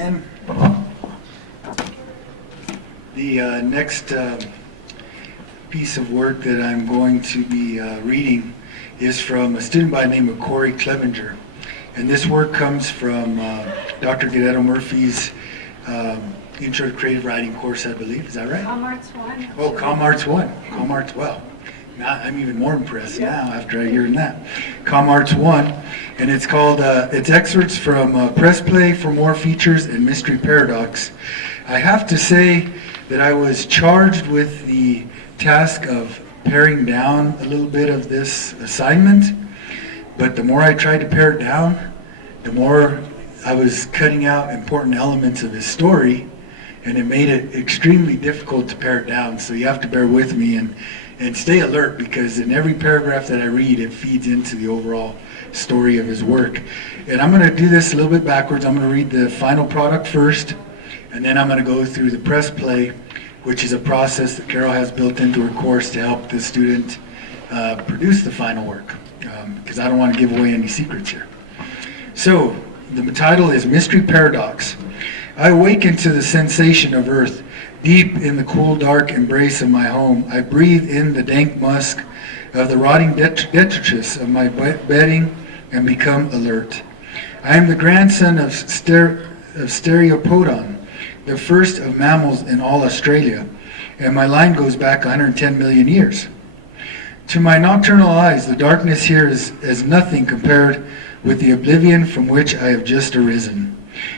Amen. The next piece of work that I'm going to be reading is from a student by the name of Cory Clevenger. And this work comes from Dr. Guido Murphy's Intro to Creative Writing course, I believe. Is that right? ComArts 1. Oh, ComArts 1. ComArts, well, now I'm even more impressed now after hearing that. ComArts 1. And it's called, it's excerpts from Press Play for More Features and Mystery Paradox. I have to say that I was charged with the task of paring down a little bit of this assignment, but the more I tried to pare it down, the more I was cutting out important elements of his story, and it made it extremely difficult to pare it down. So you have to bear with me and stay alert, because in every paragraph that I read, it feeds into the overall story of his work. And I'm going to do this a little bit backwards. I'm going to read the final product first, and then I'm going to go through the press play, which is a process that Carol has built into her course to help the student produce the final work, because I don't want to give away any secrets here. So the title is Mystery Paradox. I awaken to the sensation of earth. Deep in the cool, dark embrace of my home, I breathe in the dank musk of the rotting detritus of my bedding and become alert. I am the grandson of Stereopodon, the first of mammals in all Australia, and my line goes back 110 million years. To my nocturnal eyes, the darkness here is as nothing compared with the oblivion from which I have just arisen.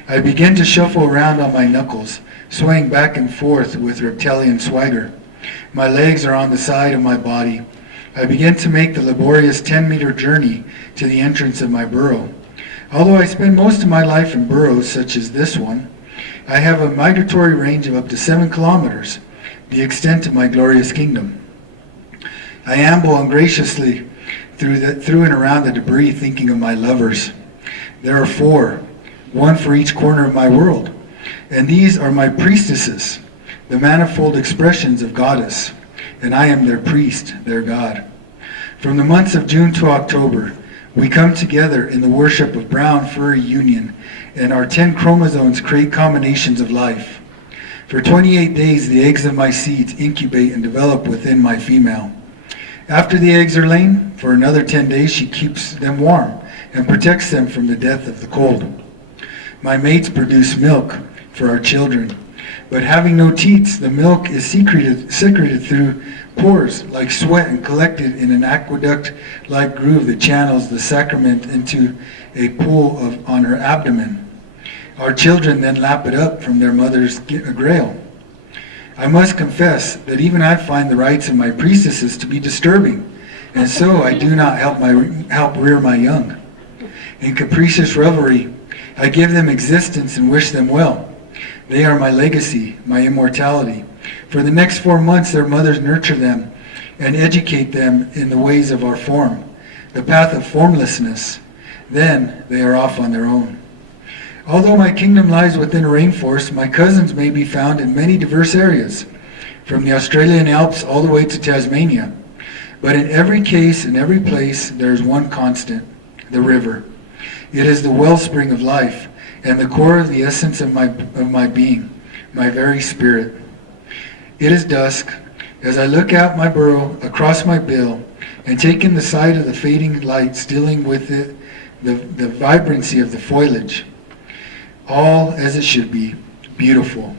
I begin to shuffle around on my knuckles, swaying back and forth with reptilian swagger. My legs are on the side of my body. I begin to make the laborious 10-meter journey to the entrance of my burrow. Although I spend most of my life in burrows such as this one, I have a migratory range of up to 7 kilometers, the extent of my glorious kingdom. I amble ungraciously through and around the debris, thinking of my lovers. There are 4, one for each corner of my world, and these are my priestesses, the manifold expressions of goddess, and I am their priest, their god. From the months of June to October, we come together in the worship of brown furry union, and our 10 chromosomes create combinations of life. For 28 days, the eggs of my seeds incubate and develop within my female. After the eggs are laid, for another 10 days, she keeps them warm and protects them from the death of the cold. My mates produce milk for our children, but having no teats, the milk is secreted through pores like sweat and collected in an aqueduct-like groove that channels the sacrament into a pool on her abdomen. Our children then lap it up from their mother's grail. I must confess that even I find the rites of my priestesses to be disturbing, and so I do not help rear my young. In capricious revelry, I give them existence and wish them well. They are my legacy, my immortality. For the next 4 months, their mothers nurture them and educate them in the ways of our form, the path of formlessness. Then they are off on their own. Although my kingdom lies within a rainforest, my cousins may be found in many diverse areas, from the Australian Alps all the way to Tasmania. But in every case, in every place, there is one constant, the river. It is the wellspring of life and the core of the essence of my being, my very spirit. It is dusk as I look out my burrow across my bill and take in the sight of the fading light, stealing with it the vibrancy of the foliage. All as it should be, beautiful.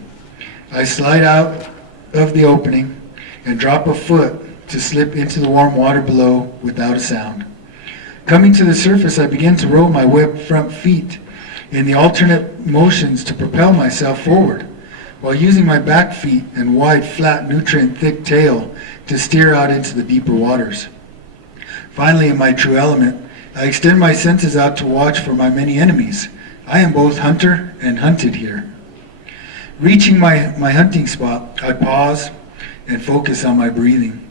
I slide out of the opening and drop a foot to slip into the warm water below without a sound. Coming to the surface, I begin to roll my webbed front feet in the alternate motions to propel myself forward, while using my back feet and wide, flat, nutrient-thick tail to steer out into the deeper waters. Finally, in my true element, I extend my senses out to watch for my many enemies. I am both hunter and hunted here. Reaching my hunting spot, I pause and focus on my breathing.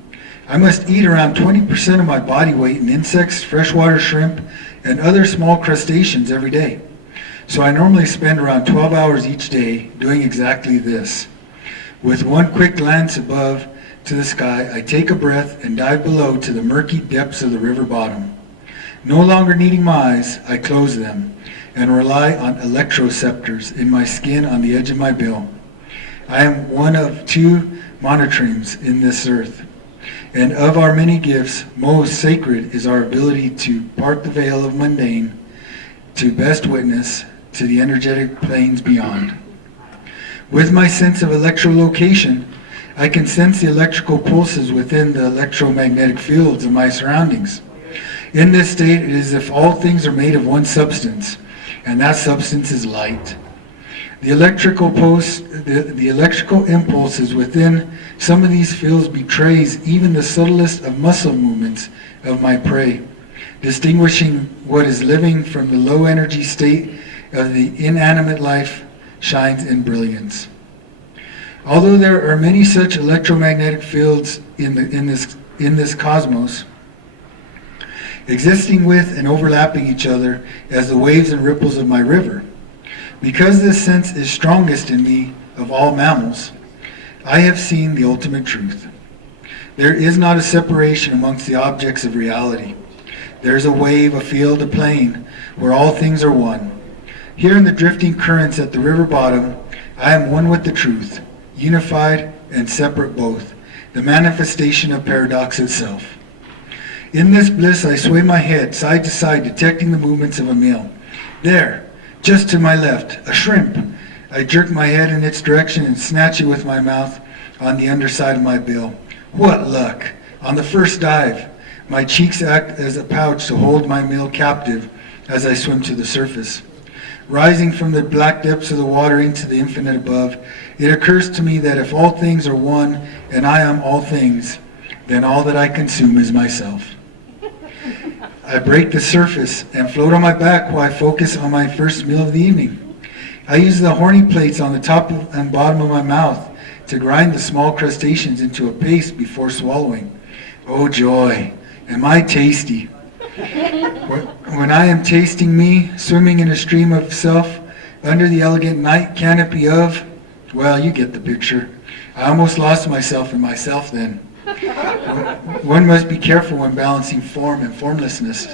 I must eat around 20% of my body weight in insects, freshwater shrimp, and other small crustaceans every day. So I normally spend around 12 hours each day doing exactly this. With one quick glance above to the sky, I take a breath and dive below to the murky depths of the river bottom. No longer needing my eyes, I close them and rely on electroceptors in my skin on the edge of my bill. I am one of two monotremes in this earth, and of our many gifts, most sacred is our ability to part the veil of mundane to best witness to the energetic planes beyond. With my sense of electrolocation, I can sense the electrical pulses within the electromagnetic fields of my surroundings. In this state, it is as if all things are made of one substance, and that substance is light. The electrical impulses within some of these fields betrays even the subtlest of muscle movements of my prey, distinguishing what is living from the low energy state of the inanimate life shines in brilliance. Although there are many such electromagnetic fields in this cosmos, existing with and overlapping each other as the waves and ripples of my river, because this sense is strongest in me of all mammals, I have seen the ultimate truth. There is not a separation amongst the objects of reality. There is a wave, a field, a plane, where all things are one. Here in the drifting currents at the river bottom, I am one with the truth, unified and separate both, the manifestation of paradox itself. In this bliss, I sway my head side to side, detecting the movements of a meal. There, just to my left, a shrimp. I jerk my head in its direction and snatch it with my mouth on the underside of my bill. What luck! On the first dive, my cheeks act as a pouch to hold my meal captive as I swim to the surface. Rising from the black depths of the water into the infinite above, it occurs to me that if all things are one and I am all things, then all that I consume is myself. I break the surface and float on my back while I focus on my first meal of the evening. I use the horny plates on the top and bottom of my mouth to grind the small crustaceans into a paste before swallowing. Oh joy, am I tasty! When I am tasting me, swimming in a stream of self, under the elegant night canopy of, well, you get the picture. I almost lost myself in myself then. One must be careful when balancing form and formlessness.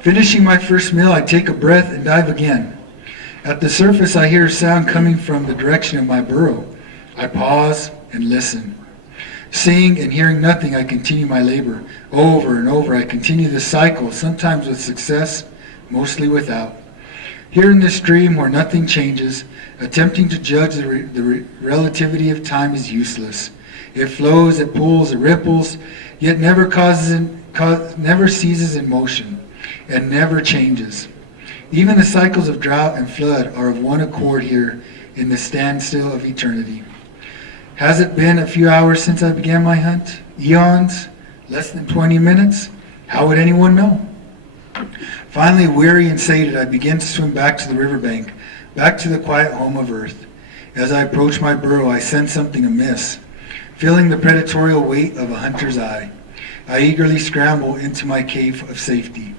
Finishing my first meal, I take a breath and dive again. At the surface, I hear a sound coming from the direction of my burrow. I pause and listen. Seeing and hearing nothing, I continue my labor. Over and over, I continue the cycle, sometimes with success, mostly without. Here in this stream where nothing changes, attempting to judge the relativity of time is useless. It flows, it pulls, it ripples, yet never ceases in motion, and never changes. Even the cycles of drought and flood are of one accord here in the standstill of eternity. Has it been a few hours since I began my hunt? Eons? Less than 20 minutes? How would anyone know? Finally, weary and sated, I begin to swim back to the riverbank, back to the quiet home of earth. As I approach my burrow, I sense something amiss. Feeling the predatorial weight of a hunter's eye, I eagerly scramble into my cave of safety.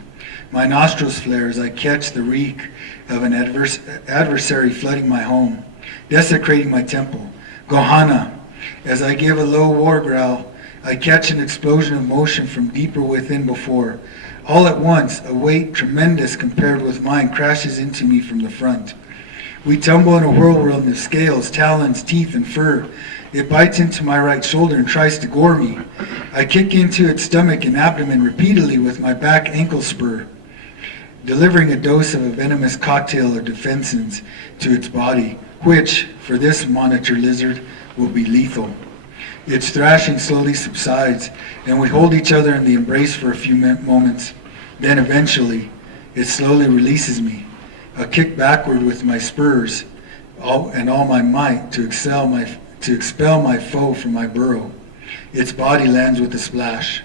My nostrils flare as I catch the reek of an adversary flooding my home, desecrating my temple. Gohana! As I give a low war growl, I catch an explosion of motion from deeper within before. All at once, a weight tremendous compared with mine crashes into me from the front. We tumble in a whirlwind of scales, talons, teeth, and fur. It bites into my right shoulder and tries to gore me. I kick into its stomach and abdomen repeatedly with my back ankle spur, delivering a dose of a venomous cocktail of defensins to its body, which, for this monitor lizard, will be lethal. Its thrashing slowly subsides, and we hold each other in the embrace for a few moments. Then eventually, it slowly releases me. A kick backward with my spurs and all my might to expel my foe from my burrow. Its body lands with a splash.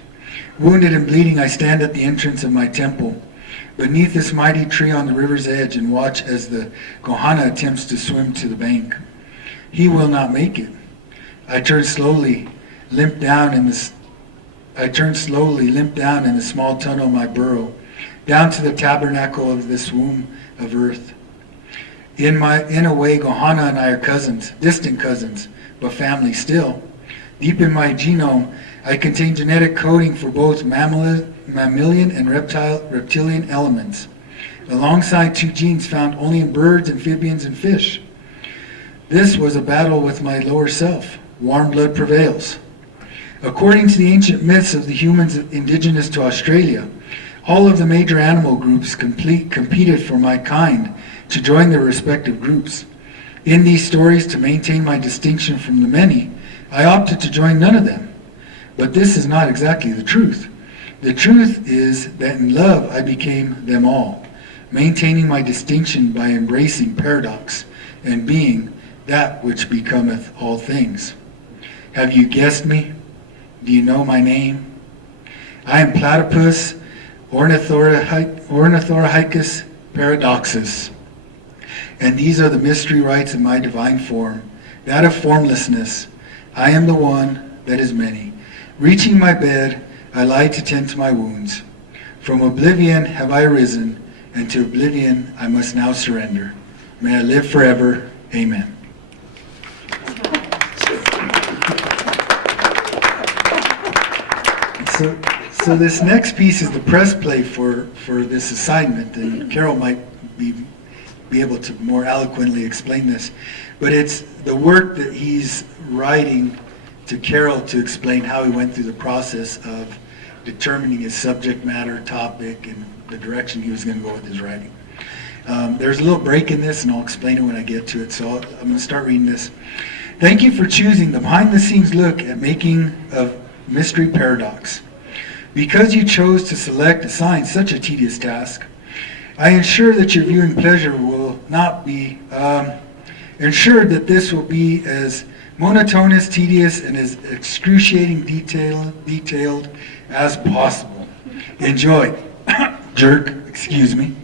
Wounded and bleeding, I stand at the entrance of my temple, beneath this mighty tree on the river's edge, and watch as the Gohana attempts to swim to the bank. He will not make it. I turn slowly, limp down in the small tunnel of my burrow, down to the tabernacle of this womb of earth. In a way, Gohana and I are cousins, distant cousins, but family still. Deep in my genome, I contain genetic coding for both mammalian and reptilian elements, alongside 2 genes found only in birds, amphibians, and fish. This was a battle with my lower self. Warm blood prevails. According to the ancient myths of the humans indigenous to Australia, all of the major animal groups competed for my kind to join their respective groups. In these stories, to maintain my distinction from the many, I opted to join none of them. But this is not exactly the truth. The truth is that in love I became them all, maintaining my distinction by embracing paradox and being that which becometh all things. Have you guessed me? Do you know my name? I am Platypus Ornithorhynchus paradoxus. And these are the mystery rites of my divine form, that of formlessness. I am the one that is many. Reaching my bed, I lie to tend to my wounds. From oblivion have I risen, and to oblivion I must now surrender. May I live forever. Amen. So this next piece is the press play for this assignment, and Carol might be able to more eloquently explain this, but it's the work that he's writing to Carol to explain how he went through the process of determining his subject matter, topic, and the direction he was going to go with his writing. There's a little break in this, and I'll explain it when I get to it, so I'm going to start reading this. Thank you for choosing the behind-the-scenes look at making of Mystery Paradox. Because you chose to assign such a tedious task, I ensure that your viewing pleasure will not be ensured that this will be as monotonous, tedious, and as excruciating detailed as possible. Enjoy. Jerk, excuse me.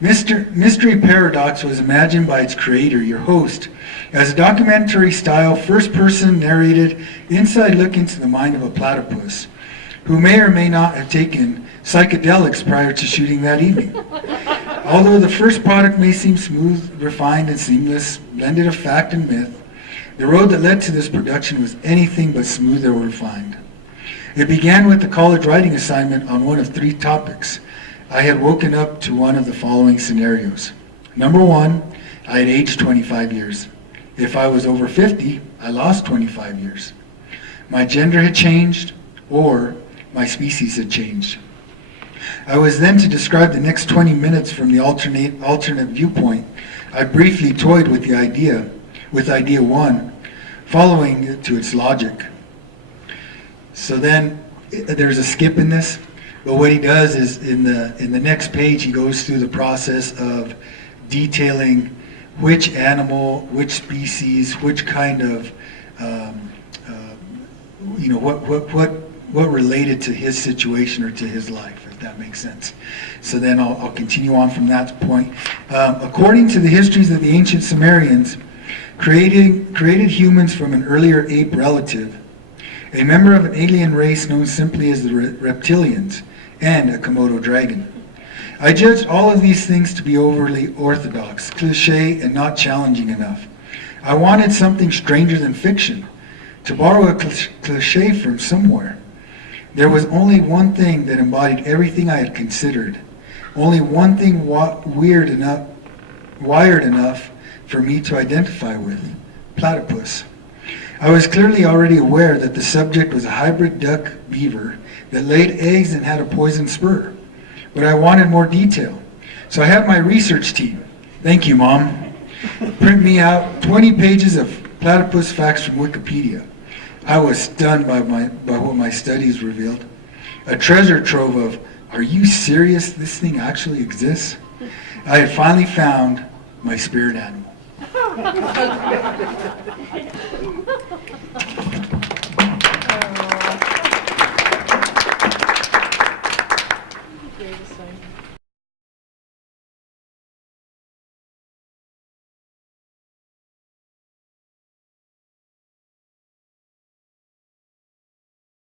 Mystery Paradox was imagined by its creator, your host, as a documentary-style, first-person narrated inside look into the mind of a platypus, who may or may not have taken psychedelics prior to shooting that evening. Although the first product may seem smooth, refined, and seamless, blended of fact and myth, the road that led to this production was anything but smooth or refined. It began with the college writing assignment on one of 3 topics. I had woken up to one of the following scenarios. Number 1, I had aged 25 years. If I was over 50, I lost 25 years. My gender had changed, or my species had changed. I was then to describe the next 20 minutes from the alternate viewpoint. I briefly toyed with idea 1, following it to its logic. So then there's a skip in this, but what he does is in the next page he goes through the process of detailing which animal, which species, which kind of what related to his situation or to his life, if that makes sense. So then I'll continue on from that point. According to the histories of the ancient Sumerians, created humans from an earlier ape relative, a member of an alien race known simply as the reptilians, and a Komodo dragon. I judged all of these things to be overly orthodox, cliche, and not challenging enough. I wanted something stranger than fiction, to borrow a cliche from somewhere. There was only one thing that embodied everything I had considered, only one thing wired enough for me to identify with: platypus. I was clearly already aware that the subject was a hybrid duck-beaver that laid eggs and had a poison spur, but I wanted more detail. So I had my research team, thank you, Mom, print me out 20 pages of platypus facts from Wikipedia. I was stunned by what my studies revealed. A treasure trove of, are you serious? This thing actually exists? I had finally found my spirit animal.